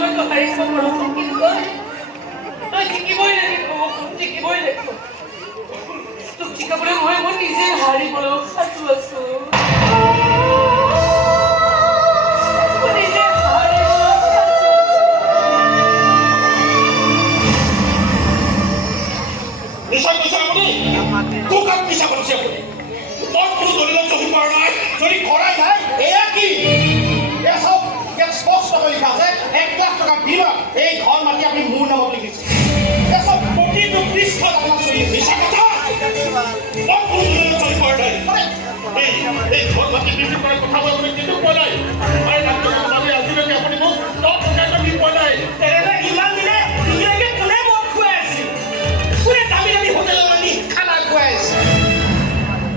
হয়তো হাৰিব পাৰোঁ কিন্তু তই জিকিবই লাগিব জিকিবই লাগিব তোক জিকাবলৈ মই নিজে হাৰিবলৈ সাজু আছো এই ঘৰ মাতি আপুনি মোৰ নামত লিখিছে প্ৰতিটো পৃষ্ঠাত আপোনাৰ চলি আছে মিছা কথা এই ঘৰ মাতি বিক্ৰী কৰা কথা মই আপুনি কিন্তু কোৱা নাই আজিলৈকে আপুনি মোক 10 টকা দি পোৱা নাই তেনেহ'লে ইমান দিনে ইংৰাজী কোনে মোক খুৱাই আছিল কোনে দামী দামী হোটেলত আনি খানা খুৱাই আছে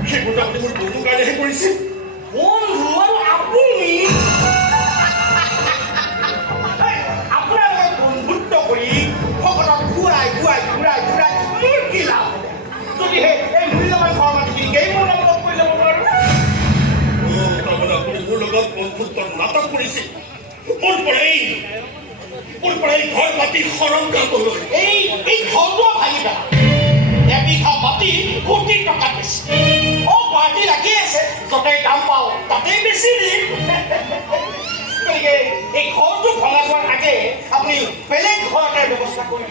সেইবোৰ আপুনি মোৰ বন্ধুৰ কাৰণেহে কৰিছে বন্ধু আৰু আপুনি বন্ধুত্বৰ নাটক কৰিছে মোৰ পৰাই ঘৰ মাটি খৰম কৰিবলৈ এই ঘৰটো ভাঙিবা এবিঘা মাটি কোটি টকা বেছি পাৰ্টি লাগি আছে য'তেই দাম পাওঁ তাতেই বেছি দিম গতিকে এই ঘৰটো ভঙা যোৱাৰ আগে আপুনি বেলেগ ঘৰ এটাৰ ব্যৱস্থা কৰিব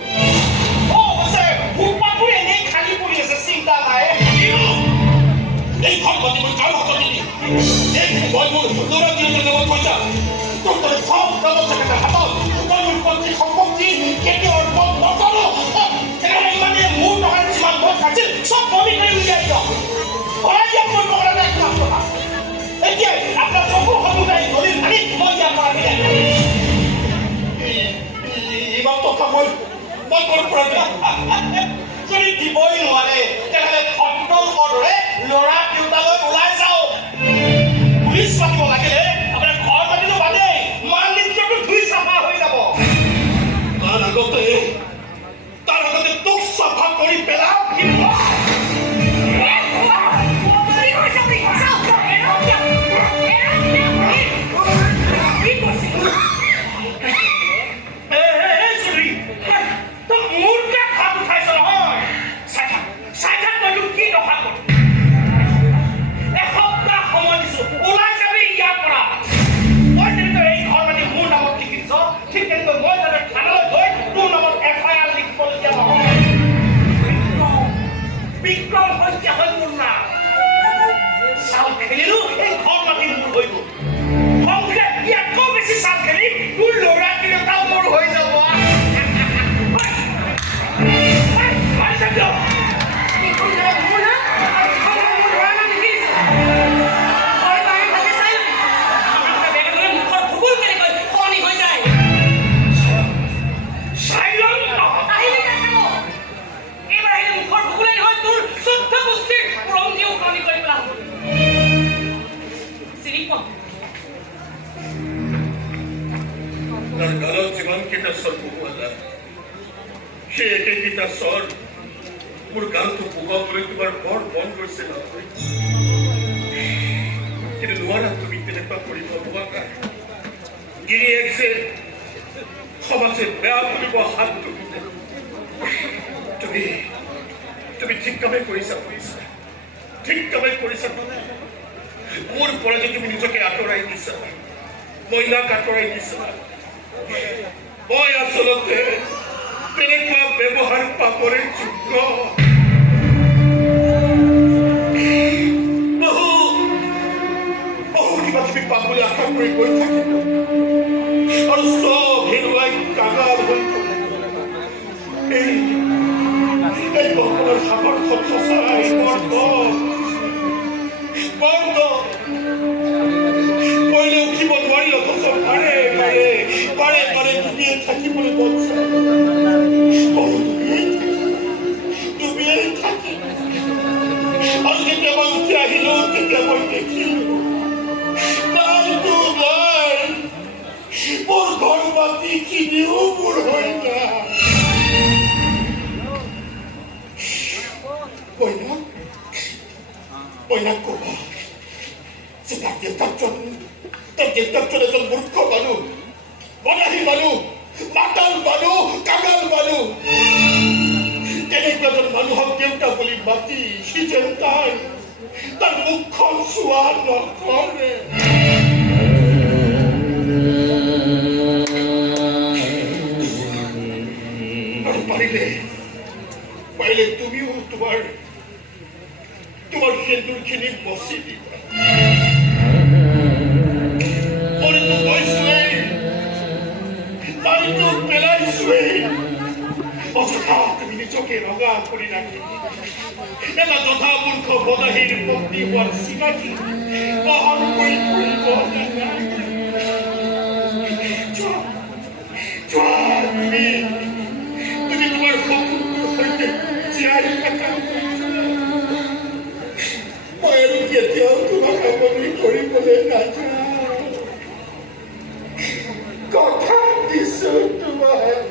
অৱশ্যে ফুটপাথবোৰ এনেই খালী পৰি আছে চিন্তা নাই এই ঘৰ মাটি মই কাৰো হাতত নিদিম মই মোৰ ল'ৰা তিনিজনৰ লগত পইচা তোৰ দৰে সব ব্যৱস্থাকেইটাৰ হাতত মই মোৰ পত্নী সম্পত্তি কেতিয়াও অৰ্পণ নকৰোঁ তেনেহ'লে ইমানে মোৰ টকাৰ যিমান মত আছিল চব বমি কৰি উলিয়াই দিয়ক ভৰাই দিয়ক মোৰ টকাৰ 1 লাখ টকা এতিয়া আপোনাৰ চকু সন্মুখত দলিল আনি মই ইয়াৰ পৰা বিদায় ইমান টকা মই ক'ৰ পৰা দিম যদি দিবই নোৱাৰে তেনেহ'লে সন্তোষৰ দৰে ল'ৰা দেউতালৈ ওলাই যাওক পুলিচ মাতিব লাগিলে আপোনাৰ ঘৰ মাতিলো বাদেই মান নিত্যটো ধুই চাফা হৈ যাব তাৰ আগতে তোক চাফা কৰি পেলাও মোৰ গালটো বুগাবলৈ তোমাৰ বৰ মন কৰিছে নহয় কিন্তু নোৱাৰা তুমি তেনেকুৱা কৰিব নোৱাৰা গিৰিয়েক যে সমাজে বেয়া কৰিব হাত তুমি ঠিক কামে কৰিছা ঠিক কামে কৰিছা মোৰ পৰা যে তুমি নিজকে আঁতৰাই দিছা মহিলাক আঁতৰাই দিছা মই আচলতে তেনেকুৱা ব্যৱহাৰ পাবৰে যোগ্য বহু কিবা কিবি পাবলৈ আশা কৰি গৈ থাকিলো আৰু চব হেৰুৱাই কাঙাল হৈ এই কল্পনাৰ সামৰ্থ্য সঁচাই পঢ়িলে উঠিব নোৱাৰি অথচ বাৰে তুমিয়ে থাকিবলৈ মন তুমিয়ে থাকি আৰু কেতিয়াবা উঠি আহিলো তেতিয়া মই দেখিলো মোৰ ঘৰ মাটি কিনিও মোৰ হৈ যায় কইনাক ক'বা যে তাৰ দেউতাকজন এজন মূৰ্খ মানুহ বনাহী মানুহ কাঙাল মানুহ তেনেকুৱাজন মানুহক দেউতা বুলি মাতি সি যেন তাৰ মুখখন চোৱা নকৰে আৰু পাৰিলে তুমিও তোমাৰ সেন্দুৰখিনি মচি দিবা মইতো কৈছোৱেই তাইতো পেলাইছোৱেই অযথা তুমি নিজকে ৰঙা কৰি ৰাখি এটা যথামূৰ্খ বদাহীৰ পত্নী হোৱাৰ চিনাকি বহন কৰি ফুৰিব তুমি তোমাৰ সপোনটোৰ সৈতে জীয়াই থাকা মই আৰু কেতিয়াও তোমাক আপনি কৰিবলৈ নাযাওঁ কথা দিছো তোমাক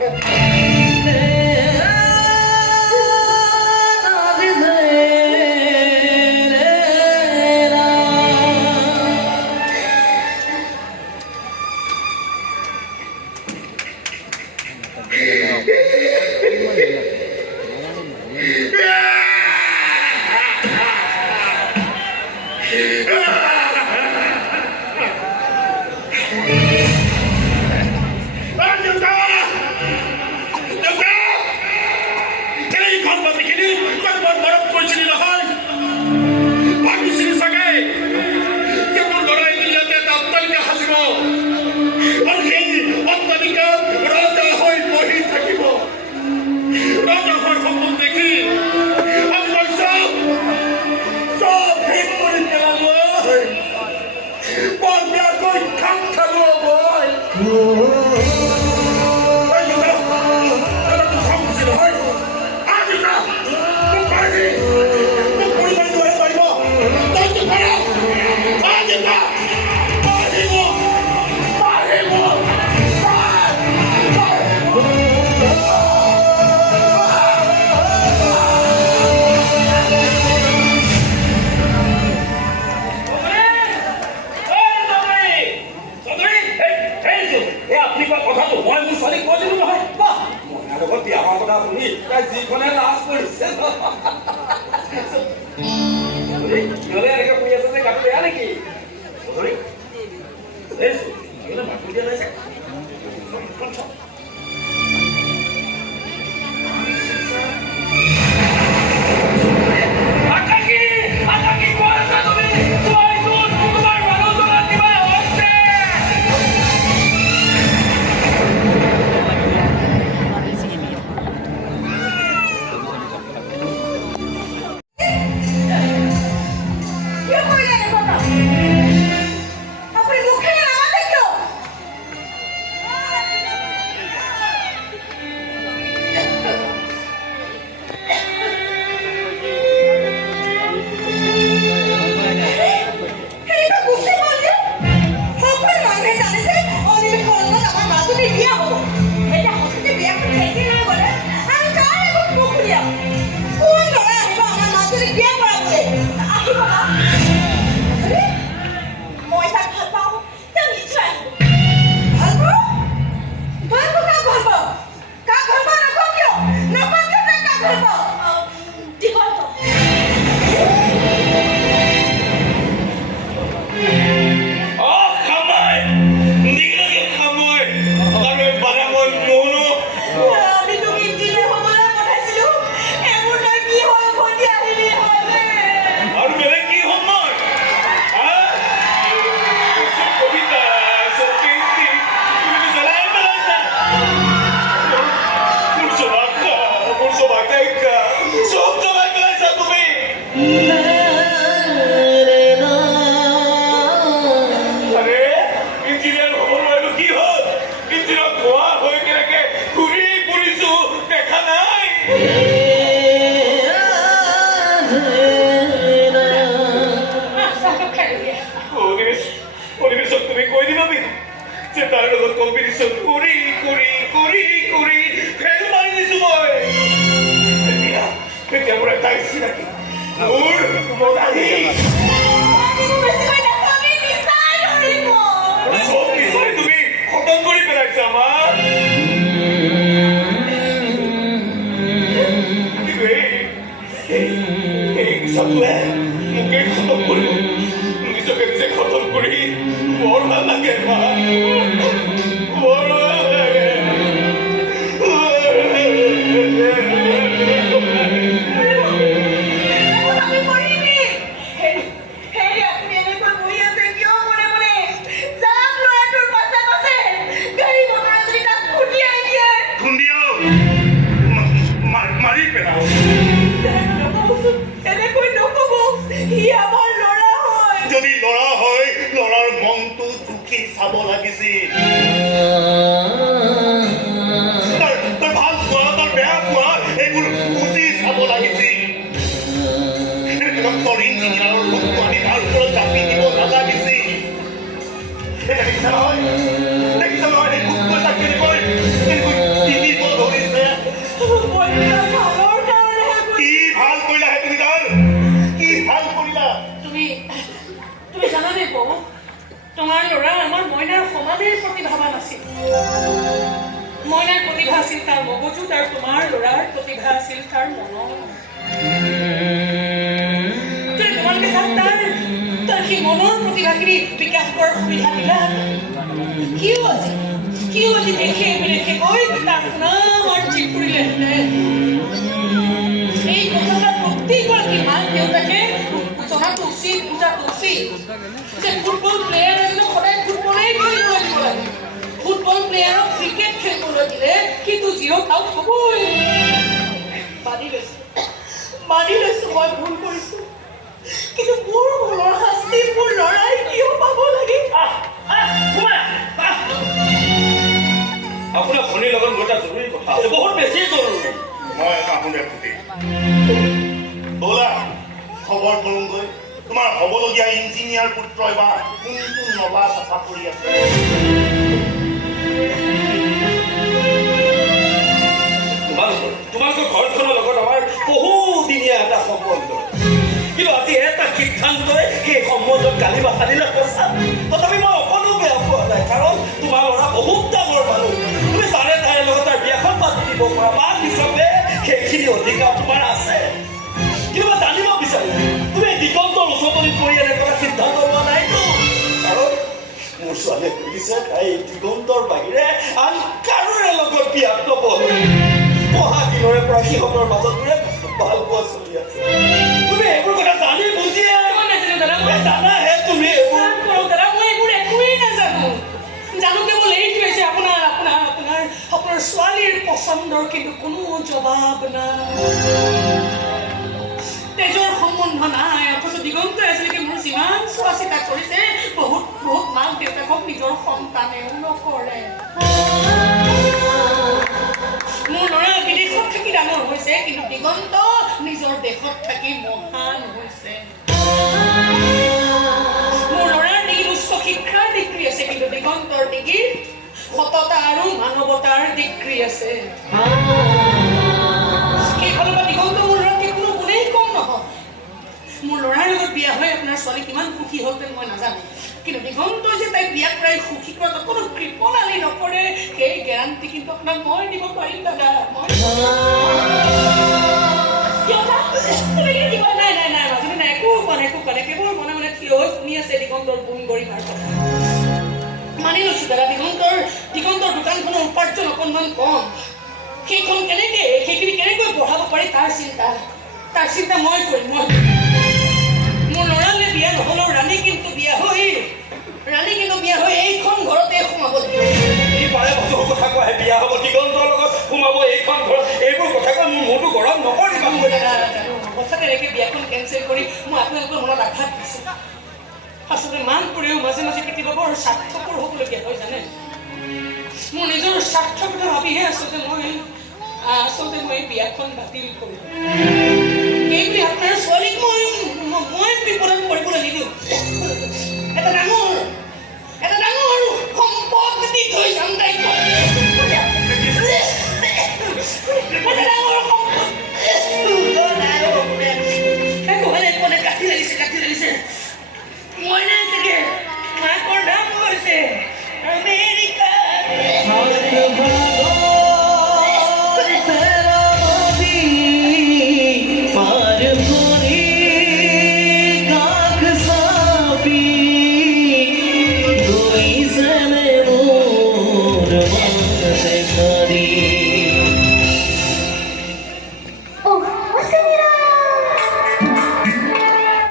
মইনাৰ প্ৰতিভা আছিল তাৰ মগজুত আৰু তোমাৰ ল'ৰাৰ প্ৰতিভা আছিল তাৰ মনত। তোমালোকে তাৰ সেই মনৰ প্ৰতিভাখিনি বিকাশ কৰাৰ সুবিধা দিলা। কিয় আজি দেখে কৈ তাৰ নাম আৰ্জি কৰিলেহেঁতেন। এই কথাটা প্ৰত্যেকগৰাকী মাক দেউতাকে জনাটো উচিত, বুজাটো উচিত যে ফুটবল প্লেয়াৰ এজনক সদায় ফুটবলেই খেলিবলৈ দিব লাগে। ফুটবল প্লেয়াৰক ক্ৰিকেট খেলিবলৈ দিলে কিন্তু জিৰ' আউট হ'বই। মানি লৈছো মই ভুল কৰিছো, কিন্তু মোৰ ভুলৰ শাস্তি মোৰ ল'ৰাই কিয় পাব লাগে? আপোনাৰ ভনীৰ লগত মোৰ এটা জৰুৰী কথা আছে, বহুত বেছি জৰুৰী। মই এটা শুনে ফুটি ব'লা খবৰ কৰোঁগৈ। তোমাৰ হ'বলগীয়া ইঞ্জিনিয়াৰ পুত্ৰই বা কোনটো নলা চাফা কৰি আছে। তোমালোকৰ ঘৰখনৰ লগত আমাৰ বহুদিনীয়া এটা সম্বন্ধ, কিন্তু আজি এটা সিদ্ধান্তই সেই সম্বন্ধত গালি বাধা দিলে সঁচা। তথাপি মই অকণো বেয়া পোৱা নাই, কাৰণ তোমাৰ ল'ৰা বহুত ডাঙৰ মানুহ। তুমি তাৰে তাৰে লগত তাৰ বিয়াখন পাতি দিব পৰা মাক হিচাপে সেইখিনি অধিকাৰ তোমাৰ আছে। কিন্তু মই জানিব বিচাৰিছো তুমি দিগন্তৰ ওচৰতলি কৰি এনেকুৱা সিদ্ধান্ত লোৱা নাইতো। কাৰণ মোৰ ছোৱালীয়ে সুধিছে তাই দিগন্তৰ বাহিৰে আন কাৰোৰে লগত বিয়াত নপঢ়ে। পঢ়া দিনৰে পৰা সিহঁতৰ মাজত ভাল পোৱা চলি আছে। তুমি এইবোৰ কথা জানি বুজিয়ে জানাহে তুমি এইবোৰ দাদা। মই এইবোৰ একোৱেই নাজানো। জানো কেৱল এইটোৱে যে আপোনাৰ ছোৱালীৰ পচন্দৰ কিন্তু কোনো জবাব নাই, তেজৰ সম্বন্ধ নাই। অথচ দিগন্তই আজিলৈকে মোৰ যিমান চোৱা চিতা কৰিছে বহুত মাক দেউতাকক নিজৰ সন্তানেও নকৰে। মোৰ ল'ৰা বিদেশত থাকি ডাঙৰ হৈছে, কিন্তু দিগন্ত নিজৰ দেশত থাকি মহান হৈছে। মোৰ ল'ৰাৰ ডিগ্ৰী উচ্চ শিক্ষাৰ ডিগ্ৰী আছে, কিন্তু দিগন্তৰ ডিগ্ৰী সততা আৰু মানৱতাৰ ডিগ্ৰী আছে। সেইফালৰ পৰা দিগন্ত মোৰ ল'ৰাতকৈ কোনো গুণেই কম নহয়। মোৰ ল'ৰাৰ লগত বিয়া হৈ আপোনাৰ ছোৱালী কিমান সুখী হ'লহেঁতেন মই নাজানো, কিন্তু দিগন্তই যে তাইক বিয়া কৰাই সুখী কৰাত কোনো কৃপণালি নকৰে সেই গেৰাণ্টি কিন্তু আপোনাক মই দিব পাৰিম দাদা। নাই একো কোৱা নাই কেৱল মনে মনে থিয় হৈ শুনি আছে দিগন্তৰ গুণ গৰিমাৰ কথা। মানি লৈছো দাদা, দিগন্তৰ দোকানখনৰ উপাৰ্জন অকণমান কম। সেইখিনি কেনেকৈ বঢ়াব পাৰি তাৰ চিন্তা মই কৰিম। মোৰ ল'ৰালে বিয়া নহ'লেও ৰাণী কিন্তু বিয়া হৈ এইখন ঘৰতে সোমাব লাগিব। কথা কোৱা বিয়া হ'ব দিগন্তৰ লগত সোমাব এইখন ঘৰত, এইবোৰ কথা কৈ মোৰ মূৰটো গৰম নকৰিবা। সঁচাকৈ এনেকৈ বিয়াখন কেঞ্চেল কৰি মই আপোনালোকৰ মনত আঘাত দিছোঁ। আচলতে মাকবোৰেও মাজে মাজে কেতিয়াবা বৰ স্বাৰ্থপৰ হ'বলগীয়া হয় জানে। মোৰ নিজৰ স্বাৰ্থৰ কথা ভাবিহে আচলতে মই বিয়াখন বাতিল কৰিলোঁ। এইবুলি আপোনাৰ ছোৱালীক মই বিপদত পৰিবলৈ নিদিওঁ। এটা ডাঙৰ সম্পদ দি থৈ যাম দায়িত্ব।